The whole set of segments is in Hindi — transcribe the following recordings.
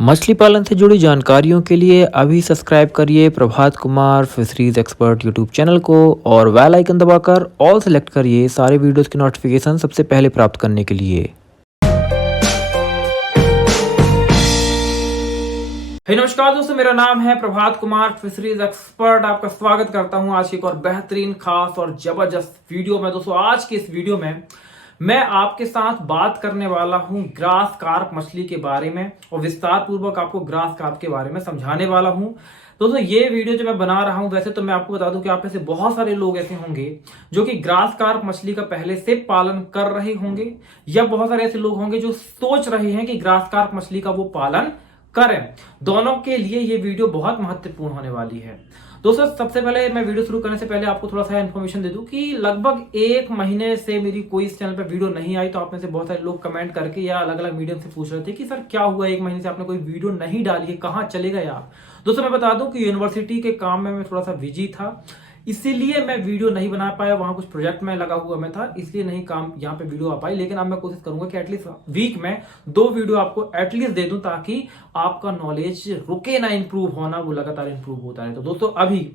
मछली पालन से जुड़ी जानकारियों के लिए अभी सब्सक्राइब करिए Prabhat Kumar fisheries expert YouTube channel को और बेल आइकन दबाकर ऑल सेलेक्ट करिए सारे वीडियोस की नोटिफिकेशन सबसे पहले प्राप्त करने के लिए। नमस्कार दोस्तों, मेरा नाम है प्रभात कुमार फिशरीज एक्सपर्ट। आपका स्वागत करता हूं आज की एक और बेहतरीन, खास और जबरदस्त वीडियो में। दोस्तों आज की इस वीडियो में मैं आपके साथ बात करने वाला हूं ग्रास कार्प मछली के बारे में और विस्तार पूर्वक आपको ग्रास कार्प के बारे में समझाने वाला हूं। दोस्तों ये वीडियो जो मैं बना रहा हूं, वैसे तो मैं आपको बता दूं कि आप में से बहुत सारे लोग ऐसे होंगे जो कि ग्रास कार्प मछली का पहले से पालन कर रहे होंगे, या बहुत सारे ऐसे लोग होंगे जो सोच रहे हैं कि ग्रास कार्प मछली का वो पालन करें। दोनों के लिए ये वीडियो बहुत महत्वपूर्ण होने वाली है। दोस्तों सबसे पहले मैं वीडियो शुरू करने से पहले आपको थोड़ा सा इन्फॉर्मेशन दे दूं कि लगभग 1 महीने से मेरी कोई इस चैनल पर वीडियो नहीं आई। तो आप में से बहुत सारे लोग कमेंट करके या अलग अलग मीडियम से पूछ रहे थे कि सर क्या हुआ, 1 महीने से आपने कोई वीडियो नहीं डाली है, कहाँ चले गए आप। दोस्तों मैं बता दूं कि यूनिवर्सिटी के काम में मैं थोड़ा सा बिजी था, इसीलिए मैं वीडियो नहीं बना पाया। वहां कुछ प्रोजेक्ट में लगा हुआ मैं था, इसलिए नहीं काम यहाँ पे वीडियो आ पाई। लेकिन अब मैं कोशिश करूंगा कि एटलीस्ट वीक में 2 वीडियो आपको एटलीस्ट दे दूं, ताकि आपका नॉलेज रुके ना इंप्रूव होना, वो लगातार इंप्रूव होता है। तो दोस्तों अभी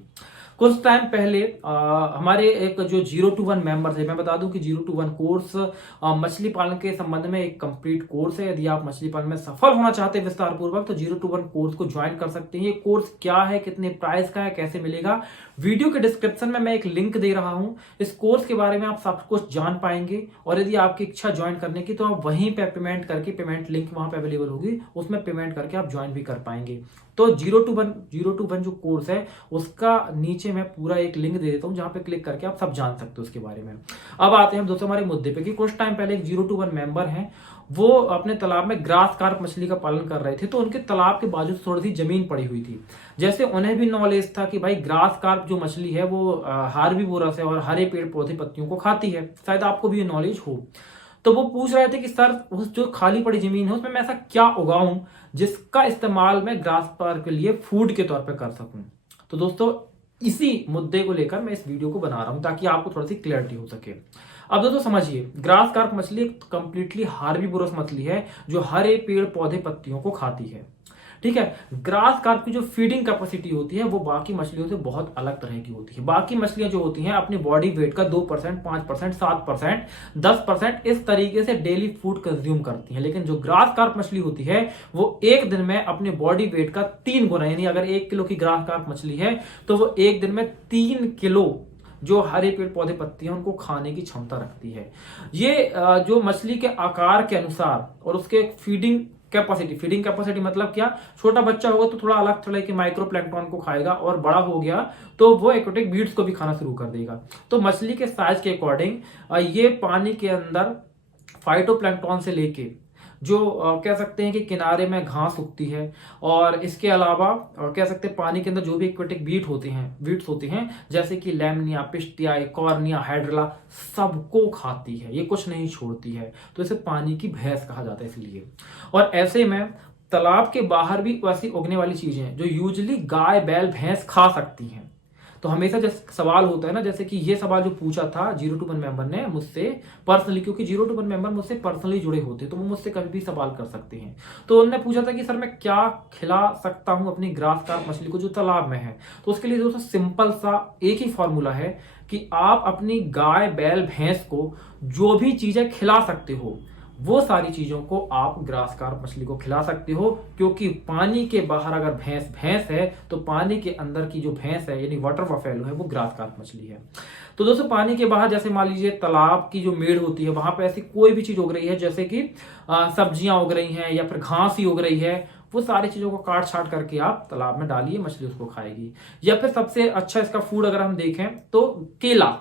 कुछ टाइम पहले हमारे एक जो 0 to 1 मेंबर थे, मैं बता दूं कि 0 to 1 कोर्स मछली पालन के संबंध में एक कंप्लीट कोर्स है। यदि आप मछली पालन में सफल होना चाहते हैं विस्तार पूर्वक, तो 0 to 1 कोर्स को ज्वाइन कर सकते हैं। ये कोर्स क्या है, कितने प्राइस का है, कैसे मिलेगा, वीडियो के डिस्क्रिप्शन में मैं एक लिंक दे रहा हूं। इस कोर्स के बारे में आप सब कुछ जान पाएंगे, और यदि आपकी इच्छा ज्वाइन करने की तो आप वहीं पे पेमेंट करके, पेमेंट लिंक वहां पे अवेलेबल होगी, उसमें पेमेंट करके आप ज्वाइन भी कर पाएंगे। तो 0 to 1 जो कोर्स है उसका नीचे मैं पूरा एक लिंक दे देता हूं, जहां पे क्लिक करके आप सब जान सकते हो उसके बारे में। अब आते हैं दोस्तों हमारे मुद्दे पे कि कुछ टाइम पहले एक 0 to 1 मेंबर हैं, वो अपने तालाब में ग्रास कार्प मछली का पालन कर रहे थे। तो उनके तालाब के बाजू थोड़ी सी जमीन पड़ी हुई थी। जैसे उन्हें भी नॉलेज था कि भाई ग्रास कार्प जो मछली है वो हार्बीवोरस है और हरे पेड़ पौधे पत्तियों को खाती है, शायद आपको भी ये नॉलेज हो। तो वो पूछ रहे थे कि सर उस जो खाली पड़ी जमीन है उसमें मैं ऐसा क्या उगाऊं जिसका इस्तेमाल मैं ग्रास कार्प के लिए फूड के तौर पे कर सकूं। तो दोस्तों इसी मुद्दे को लेकर मैं इस वीडियो को बना रहा हूं, ताकि आपको थोड़ी सी क्लैरिटी हो सके। अब दोस्तों समझिए, ग्रास कार्प मछली एक कंप्लीटली हार्बीवोरस मछली है जो हरे पेड़ पौधे पत्तियों को खाती है। ठीक है, ग्रास कार्प की जो फीडिंग कैपेसिटी होती है वो बाकी मछलियों से बहुत अलग तरह की होती है। बाकी मछलियां जो होती हैं अपनी बॉडी वेट का 2%, 5%, 7%, 10% इस तरीके से डेली फूड कंज्यूम करती हैं। लेकिन जो ग्रास कार्प मछली होती है वो एक दिन में अपने बॉडी वेट का 3 गुना, यानी अगर 1 किलो की ग्रास कार्प मछली है तो वो एक दिन में 3 किलो जो हरे पेड़ पौधे पत्ती हैं उनको खाने की क्षमता रखती है। ये जो मछली के आकार के अनुसार और उसके फीडिंग कैपेसिटी मतलब क्या, छोटा बच्चा होगा तो थोड़ा अलग तरह के माइक्रो प्लैंक्टन को खाएगा, और बड़ा हो गया तो वो एक्वेटिक बीड्स को भी खाना शुरू कर देगा। तो मछली के साइज के अकॉर्डिंग ये पानी के अंदर फाइटोप्लैंक्टन से लेके जो कह सकते हैं कि किनारे में घास उगती है, और इसके अलावा कह सकते हैं पानी के अंदर जो भी एक्वेटिक बीट्स होती हैं जैसे कि लैमनिया, पिस्टिया, कॉर्निया, हाइड्रला, सबको खाती है, ये कुछ नहीं छोड़ती है। तो इसे पानी की भैंस कहा जाता है इसलिए। और ऐसे में तालाब के बाहर भी वैसी उगने वाली चीजें हैं जो यूजुअली गाय, बैल, भैंस खा सकती हैं। तो हमेशा जैसे सवाल होता है ना, जैसे कि ये सवाल जो पूछा था 0 to 1 मेंबर ने मुझसे पर्सनली, क्योंकि 0 to 1 मेंबर मुझसे पर्सनली जुड़े होते तो वो मुझसे कभी भी सवाल कर सकते हैं। तो उन्होंने पूछा था कि सर मैं क्या खिला सकता हूं अपनी ग्रास कार्प मछली को जो तालाब में है। तो उसके लिए दोस्तों सिंपल सा एक ही फॉर्मूला है कि आप अपनी गाय, बैल, भैंस को जो भी चीजें खिला सकते हो वो सारी चीजों को आप ग्रास कार्प मछली को खिला सकते हो। क्योंकि पानी के बाहर अगर भैंस है तो पानी के अंदर की जो भैंस है यानी वाटर बफेलो है वो ग्रास कार्प मछली है। तो दोस्तों पानी के बाहर जैसे मान लीजिए तालाब की जो मेड़ होती है वहां पे ऐसी कोई भी चीज उग रही है, जैसे कि सब्जियां उग रही हैं या फिर घास ही उग रही है, वो सारी चीजों को काट छाट करके आप तालाब में डालिए, मछली उसको खाएगी। या फिर सबसे अच्छा इसका फूड अगर हम देखें तो केला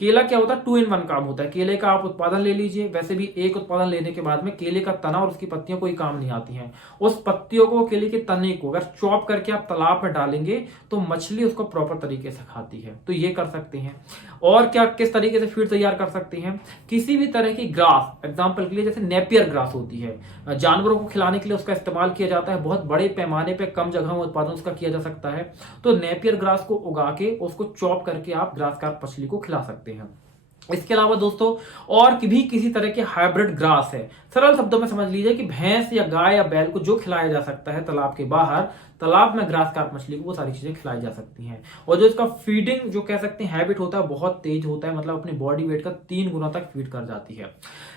क्या होता है, 2 in 1 काम होता है। केले का आप उत्पादन ले लीजिए, वैसे भी एक उत्पादन लेने के बाद में केले का तना और उसकी पत्तियां कोई काम नहीं आती हैं। उस पत्तियों को, केले के तने को अगर चॉप करके आप तालाब में डालेंगे तो मछली उसको प्रॉपर तरीके से खाती है। तो ये कर सकते हैं। और क्या, किस तरीके से फीड तैयार कर सकते हैं, किसी भी तरह की ग्रास, एग्जाम्पल के लिए जैसे नेपियर ग्रास होती है, जानवरों को खिलाने के लिए उसका इस्तेमाल किया जाता है। बहुत बड़े पैमाने पर कम जगह में उत्पादन उसका किया जा सकता है। तो नेपियर ग्रास को उगा के उसको चॉप करके आप ग्रास कार्प मछली को खिला सकते हैं। इसके अलावा दोस्तों और भी किसी तरह के हाइब्रिड ग्रास है। सरल शब्दों में समझ लीजिए कि भैंस या गाय या बैल को जो खिलाया जा सकता है तालाब के बाहर, तालाब में ग्रास कार्प मछली को वो सारी चीजें खिलाई जा सकती हैं। और जो इसका फीडिंग जो कह सकते हैं हैबिट होता है बहुत तेज होता है, मतलब अपनी बॉडी वेट का 3 गुना तक फीड कर जाती है।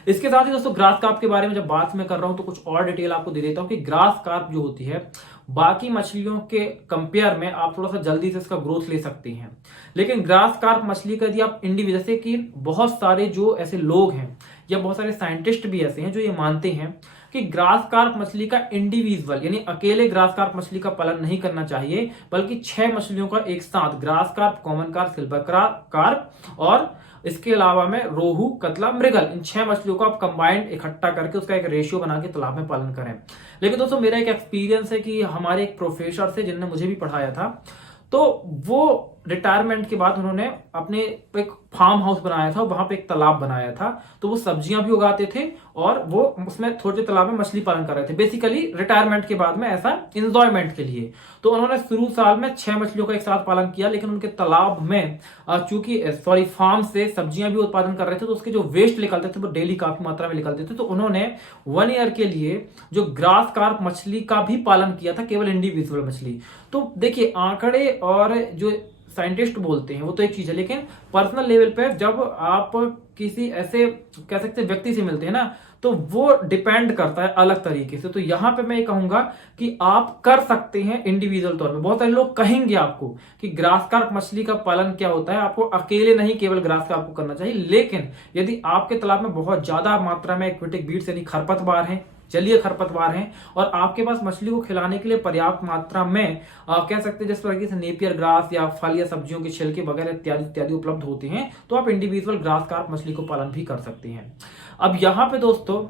इसके साथ ही दोस्तों ग्रास कार्प के बारे में जब बात मैं कर रहा हूं तो कुछ और डिटेल आपको दे देता हूं कि ग्रास कार्प जो होती है बाकी मछलियों के कंपेयर में आप थोड़ा सा जल्दी से इसका ग्रोथ ले सकते हैं। लेकिन ग्रास कार्प मछली का यदि आप इंडिविजुअल, जैसे कि बहुत सारे जो ऐसे लोग हैं या बहुत सारे साइंटिस्ट भी ऐसे हैं जो ये मानते हैं कि ग्रास कार्प मछली का इंडिविजुअल यानी अकेले ग्रास कार्प मछली का पालन नहीं करना चाहिए, बल्कि 6 मछलियों का एक साथ grass carp, common carp, silver carp और इसके अलावा में रोहू, कतला, मृगल, इन 6 मछलियों को आप कंबाइंड इकट्ठा करके उसका एक रेशियो बना के तालाब में पालन करें। लेकिन दोस्तों मेरा एक एक्सपीरियंस है कि हमारे एक प्रोफेसर थे जिन्होंने मुझे भी पढ़ाया था, तो वो रिटायरमेंट के बाद उन्होंने अपने एक फार्म हाउस बनाया था, वहां पे एक तालाब बनाया था, तो वो सब्जियां भी उगाते थे और वो उसमें थोड़े तालाब में मछली पालन कर रहे थे, बेसिकली रिटायरमेंट के बाद में ऐसा एंजॉयमेंट के लिए। तो उन्होंने शुरू साल में 6 मछलियों का एक साथ पालन किया, लेकिन उनके तालाब में चूंकि फार्म से सब्जियां भी उत्पादन कर रहे थे तो उसके जो वेस्ट निकलते थे वो डेली काफी मात्रा में निकलते थे, तो उन्होंने 1 ईयर के लिए जो ग्रास कार्प मछली का भी पालन किया था, केवल इंडिविजुअल मछली। तो देखिए आंकड़े और जो साइंटिस्ट बोलते हैं वो तो एक चीज है, लेकिन पर्सनल लेवल पे जब आप किसी ऐसे कह सकते हैं व्यक्ति से मिलते हैं ना, तो वो डिपेंड करता है अलग तरीके से। तो यहां पे मैं ये कहूंगा कि आप कर सकते हैं इंडिविजुअल तौर पे। बहुत सारे लोग कहेंगे आपको कि ग्रास कार्प मछली का पालन क्या होता है, आपको अकेले नहीं केवल ग्रास कार्प को करना चाहिए। लेकिन यदि आपके तालाब में बहुत ज्यादा मात्रा में एक्वेटिक वीड्स यानी खरपतवार हैं, जलीय खरपतवार हैं, और आपके पास मछली को खिलाने के लिए पर्याप्त मात्रा में कह सकते हैं जिस तरीके से नेपियर ग्रास या फल या सब्जियों के छिलके वगैरह इत्यादि इत्यादि उपलब्ध होते हैं, तो आप इंडिविजुअल ग्रास कार्प मछली को पालन भी कर सकते हैं। अब यहाँ पे दोस्तों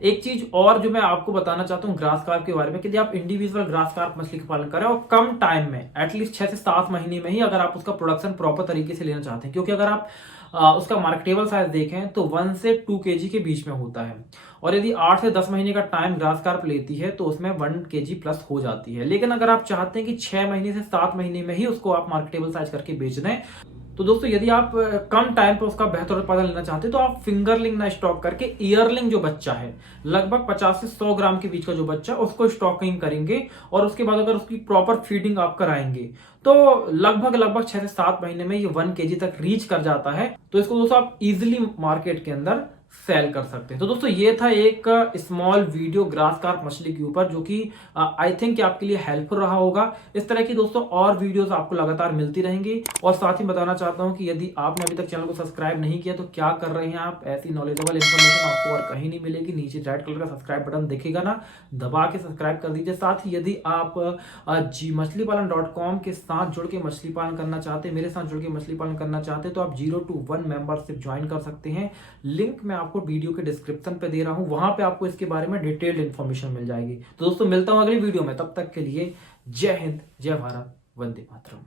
एक चीज और जो मैं आपको बताना चाहता हूँ ग्रास कार्प के बारे में, कि आप इंडिविजुअल ग्रास कार्प मछली का पालन करें और कम टाइम में, एटलीस्ट 6 से 7 महीने में ही, अगर आप उसका प्रोडक्शन प्रॉपर तरीके से लेना चाहते हैं। क्योंकि अगर आप उसका मार्केटेबल साइज देखें तो 1 से 2 केजी के बीच में होता है, और यदि 8 से 10 महीने का टाइम ग्रास कार्प लेती है तो उसमें 1 केजी प्लस हो जाती है। लेकिन अगर आप चाहते हैं कि 6 महीने से 7 महीने में ही उसको आप मार्केटेबल साइज करके बेच दें, तो दोस्तों यदि आप कम टाइम पे उसका बेहतर उत्पादन लेना चाहते हैं तो आप फिंगरलिंग ना स्टॉक करके ईयरलिंग जो बच्चा है, लगभग 50 से 100 ग्राम के बीच का जो बच्चा, उसको स्टॉकिंग करेंगे और उसके बाद अगर उसकी प्रॉपर फीडिंग आप कराएंगे तो लगभग 6 से 7 महीने में ये 1 केजी तक रीच कर जाता है। तो इसको दोस्तों आप इजिली मार्केट के अंदर सेल कर सकते हैं। तो दोस्तों ये था एक स्मॉल वीडियो ग्रास कार्प मछली के ऊपर, जो कि आई थिंक आपके लिए हेल्पफुल रहा होगा। इस तरह की दोस्तों और वीडियोस आपको लगातार मिलती रहेंगी। और साथ ही बताना चाहता हूं कि यदि आपने अभी तक चैनल को सब्सक्राइब नहीं किया तो क्या कर रहे हैं आप, ऐसी नॉलेजेबल इन्फॉर्मेशन आपको और कहीं नहीं मिलेगी। नीचे रेड कलर का सब्सक्राइब बटन दिखेगा ना, दबा के सब्सक्राइब कर दीजिए। साथ ही यदि आप machlipalan.com के साथ जुड़ के मछली पालन करना चाहते हैं, मेरे साथ जुड़ के मछली पालन करना चाहते हैं, तो आप 0 to 1 मेंबरशिप ज्वाइन कर सकते हैं। लिंक मैं आपको वीडियो के डिस्क्रिप्शन पे दे रहा हूं, वहां पे आपको इसके बारे में डिटेल्ड इन्फॉर्मेशन मिल जाएगी। तो दोस्तों मिलता हूं अगली वीडियो में, तब तक के लिए जय हिंद, जय भारत, वंदे मातरम।